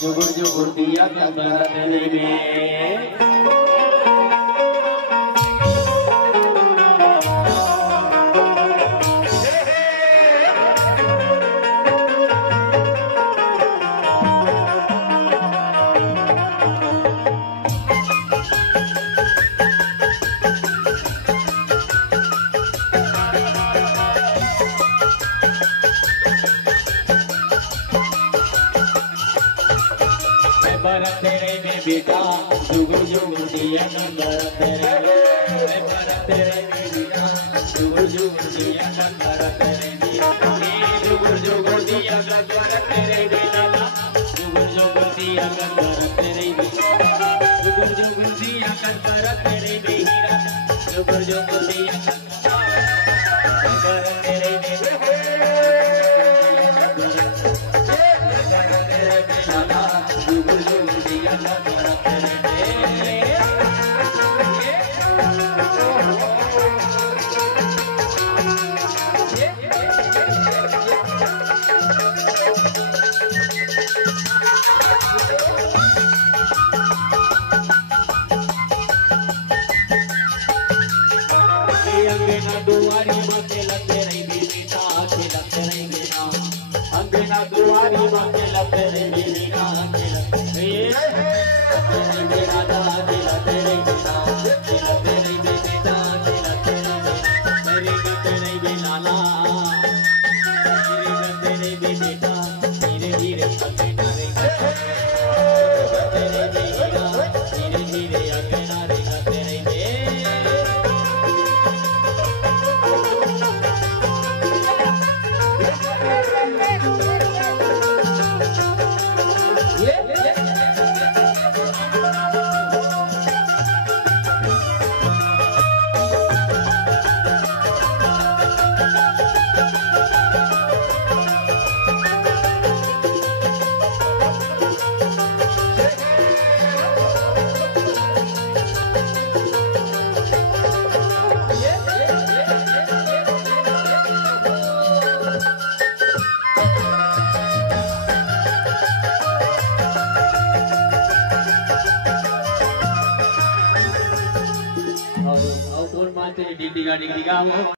जुगुर दिया करने में बरत रे बेटा जुगुर दिया बरत रे बरत रे बेटा जुगुर दिया बरत रे जुगुर दिया बरत रे बेटा जुगुर दिया बरत रे जुगुर दिया बरत रे बेहीरा जुगुर दिया बरत रे अंगना दुआरी माथे लगते रही बेटा लगते रही बेटा अंगना दुआरी माथे लगते रही बेटा लगते रही बेटा लगते रही बेटा लगते रही बेटा लगते रही बेटा लगते रही बेटा धीरे धीरे धीरे धीरे अंगना रे लगते रही और कौन बात है डिग्री गाड़ी